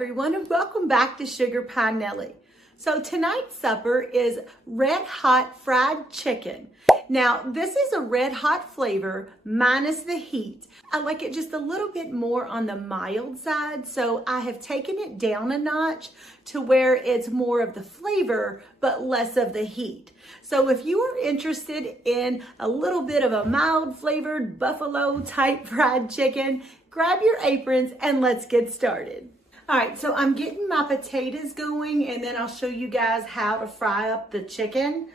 everyone, and welcome back to Sugarpienellie. So tonight's supper is red hot fried chicken. Now this is a red hot flavor minus the heat. I like it just a little bit more on the mild side, so I have taken it down a notch to where it's more of the flavor but less of the heat. So if you are interested in a little bit of a mild flavored buffalo type fried chicken, grab your aprons and let's get started. All right, so I'm getting my potatoes going and then I'll show you guys how to fry up the chicken.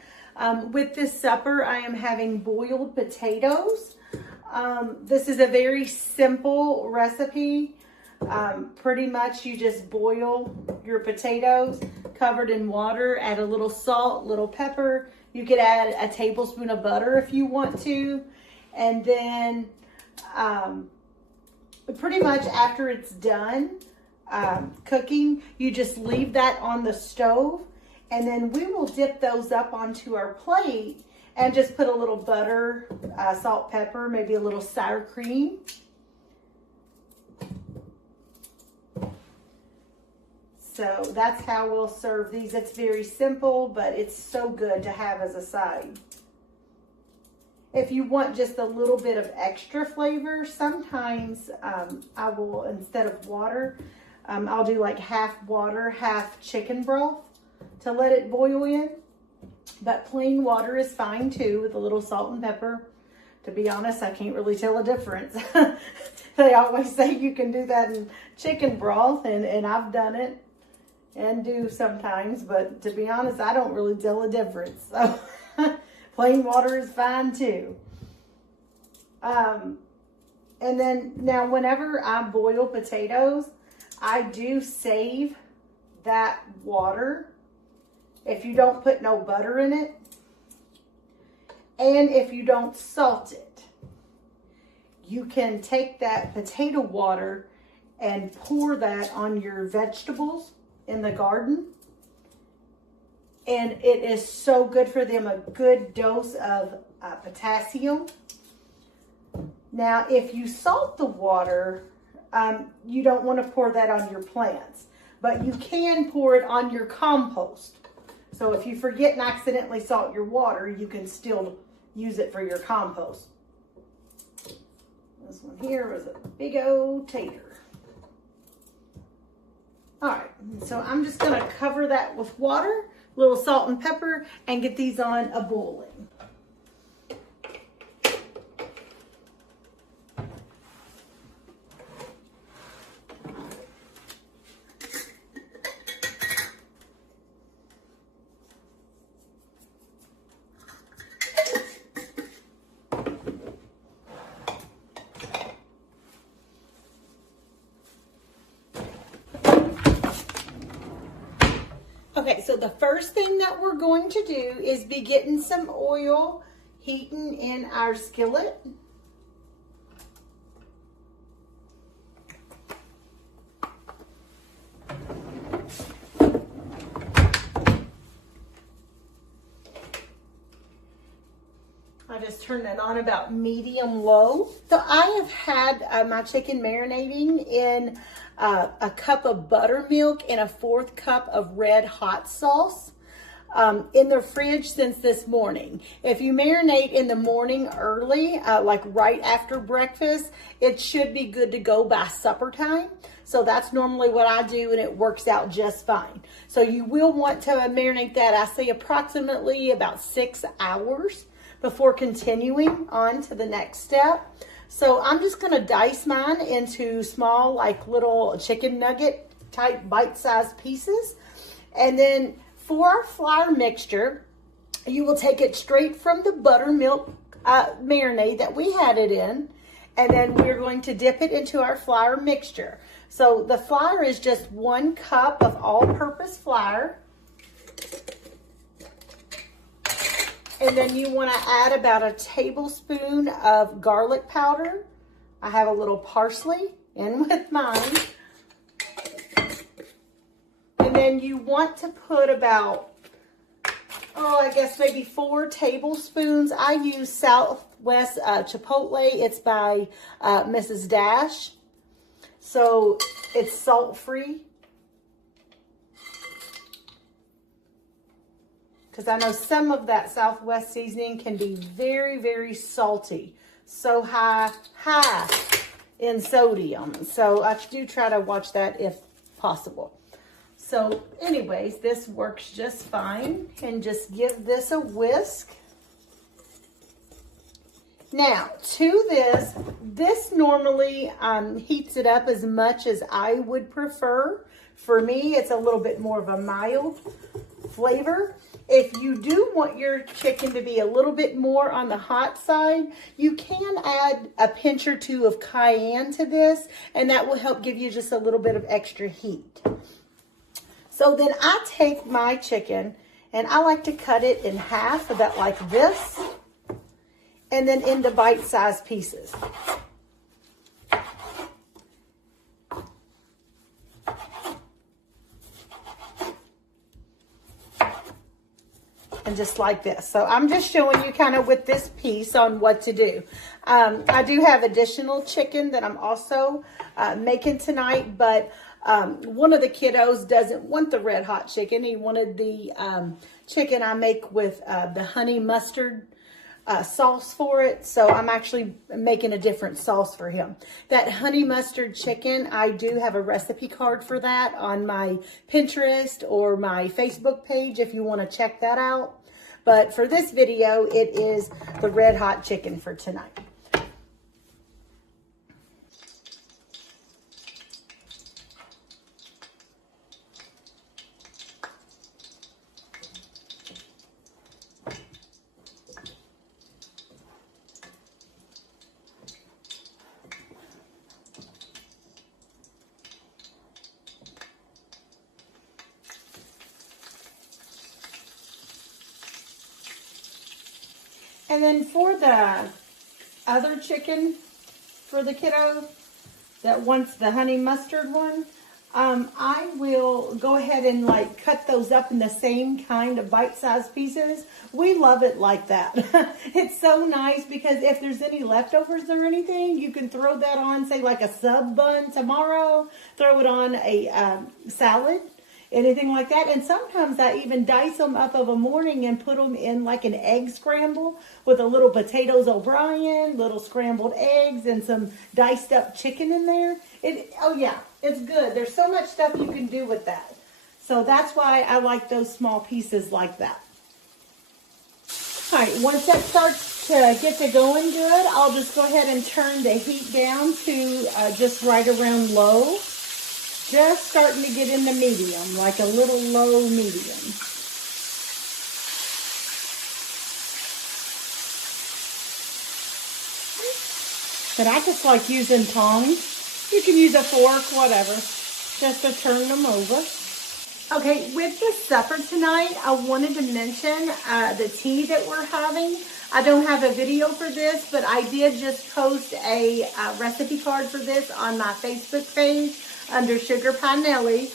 With this supper, I am having boiled potatoes. This is a very simple recipe. Pretty much you just boil your potatoes covered in water, add a little salt, little pepper. You could add a tablespoon of butter if you want to. And then pretty much after it's done cooking, you just leave that on the stove, and then we will dip those up onto our plate and just put a little butter, salt, pepper, maybe a little sour cream. So that's how we'll serve these. It's very simple, but it's so good to have as a side. If you want just a little bit of extra flavor, sometimes I will, instead of water, I'll do like half water, half chicken broth to let it boil in. But plain water is fine too, with a little salt and pepper. To be honest, I can't really tell a difference. They always say you can do that in chicken broth, and I've done it and do sometimes. But to be honest, I don't really tell a difference. So plain water is fine too. And then now whenever I boil potatoes, I do save that water if you don't put no butter in it, and if you don't salt it. You can take that potato water and pour that on your vegetables in the garden, and it is so good for them, a good dose of potassium. Now if you salt the water, you don't want to pour that on your plants, but you can pour it on your compost. So if you forget and accidentally salt your water, you can still use it for your compost. This one here was a big old tater. All right, so I'm just going to cover that with water, a little salt and pepper, and get these on a boiling. Okay, so the first thing that we're going to do is be getting some oil heating in our skillet. I just turned it on about medium low. So I have had my chicken marinating in a cup of buttermilk and a 1/4 cup of red hot sauce in the fridge since this morning. If you marinate in the morning early, like right after breakfast, it should be good to go by supper time. So that's normally what I do, and it works out just fine. So you will want to marinate that, I say, approximately about 6 hours before continuing on to the next step. So I'm just gonna dice mine into small, like little chicken nugget type bite-sized pieces. And then for our flour mixture, you will take it straight from the buttermilk marinade that we had it in, and then we're going to dip it into our flour mixture. So the flour is just 1 cup of all-purpose flour. And then you want to add about a tablespoon of garlic powder. I have a little parsley in with mine. And then you want to put about, I guess maybe 4 tablespoons. I use Southwest Chipotle. It's by Mrs. Dash. So it's salt-free. because I know some of that Southwest seasoning can be very, very salty. So high in sodium. So I do try to watch that if possible. So anyways, this works just fine. And just give this a whisk. Now, to this normally heats it up as much as I would prefer. For me, it's a little bit more of a mild flavor. If you do want your chicken to be a little bit more on the hot side, you can add a pinch or two of cayenne to this, and that will help give you just a little bit of extra heat. So then I take my chicken, and I like to cut it in half, about like this, and then into bite-sized pieces. And just like this. So I'm just showing you kind of with this piece on what to do. I do have additional chicken that I'm also making tonight, but one of the kiddos doesn't want the red hot chicken. He wanted the chicken I make with the honey mustard sauce for it. So I'm actually making a different sauce for him. That honey mustard chicken, I do have a recipe card for that on my Pinterest or my Facebook page if you want to check that out. But for this video, it is the red hot chicken for tonight. And then for the other chicken, for the kiddo that wants the honey mustard one, I will go ahead and like cut those up in the same kind of bite-sized pieces. We love it like that. It's so nice because if there's any leftovers or anything, you can throw that on, say like a sub bun tomorrow, throw it on a salad. Anything like that. And sometimes I even dice them up of a morning and put them in like an egg scramble with a little potatoes O'Brien, little scrambled eggs, and some diced up chicken in there. Oh yeah, it's good. There's so much stuff you can do with that. So that's why I like those small pieces like that. All right, once that starts to get to going good, I'll just go ahead and turn the heat down to just right around low. Just starting to get into medium, like a little low medium. But I just like using tongs. You can use a fork, whatever, just to turn them over. Okay, with the supper tonight, I wanted to mention the tea that we're having. I don't have a video for this, but I did just post a recipe card for this on my Facebook page under sugarpienellie.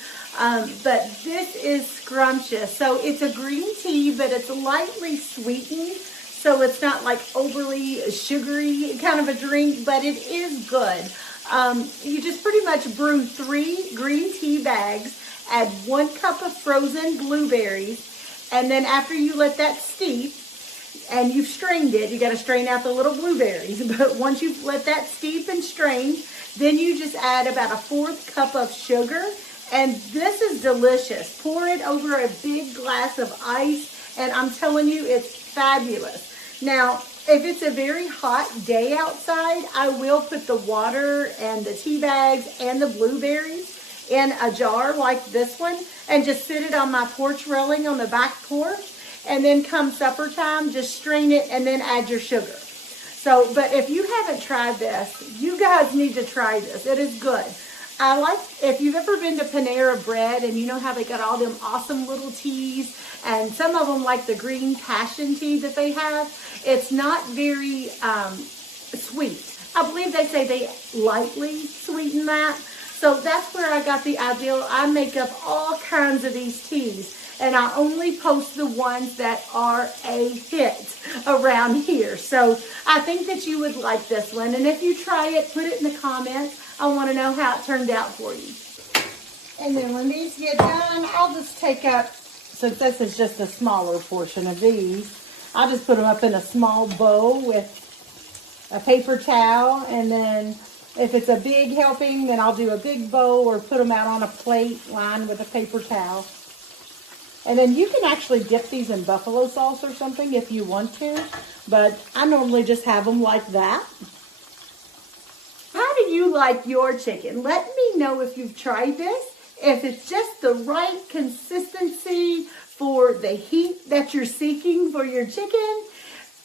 But this is scrumptious. So it's a green tea, but it's lightly sweetened. So it's not like overly sugary kind of a drink, but it is good. You just pretty much brew 3 green tea bags, add 1 cup of frozen blueberries, and then after you let that steep, and you've strained it, you got to strain out the little blueberries, but once you've let that steep and strain, then you just add about a 1/4 cup of sugar, and this is delicious. Pour it over a big glass of ice, and I'm telling you, it's fabulous. Now, if it's a very hot day outside, I will put the water and the tea bags and the blueberries in a jar like this one, and just sit it on my porch railing on the back porch, and then come supper time, just strain it and then add your sugar. So, but if you haven't tried this, you guys need to try this. It is good. I like, if you've ever been to Panera Bread and you know how they got all them awesome little teas, and some of them like the green passion tea that they have, it's not very sweet. I believe they say they lightly sweeten that. So that's where I got the idea. I make up all kinds of these teas, and I only post the ones that are a hit around here. So I think that you would like this one. And if you try it, put it in the comments. I want to know how it turned out for you. And then when these get done, I'll just take up since this is just a smaller portion of these, I'll just put them up in a small bowl with a paper towel, and then if it's a big helping, then I'll do a big bowl or put them out on a plate lined with a paper towel. And then you can actually dip these in buffalo sauce or something if you want to, but I normally just have them like that. How do you like your chicken? Let me know if you've tried this, if it's just the right consistency for the heat that you're seeking for your chicken.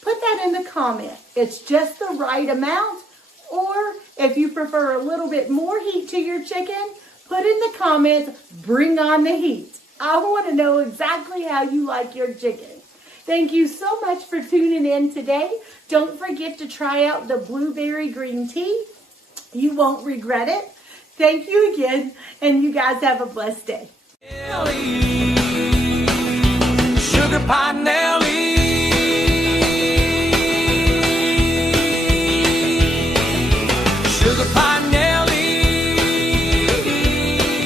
Put that in the comment. It's just the right amount, or if you prefer a little bit more heat to your chicken, put in the comments, bring on the heat. I want to know exactly how you like your chicken. Thank you so much for tuning in today. Don't forget to try out the blueberry green tea. You won't regret it. Thank you again, and you guys have a blessed day. Sugar pie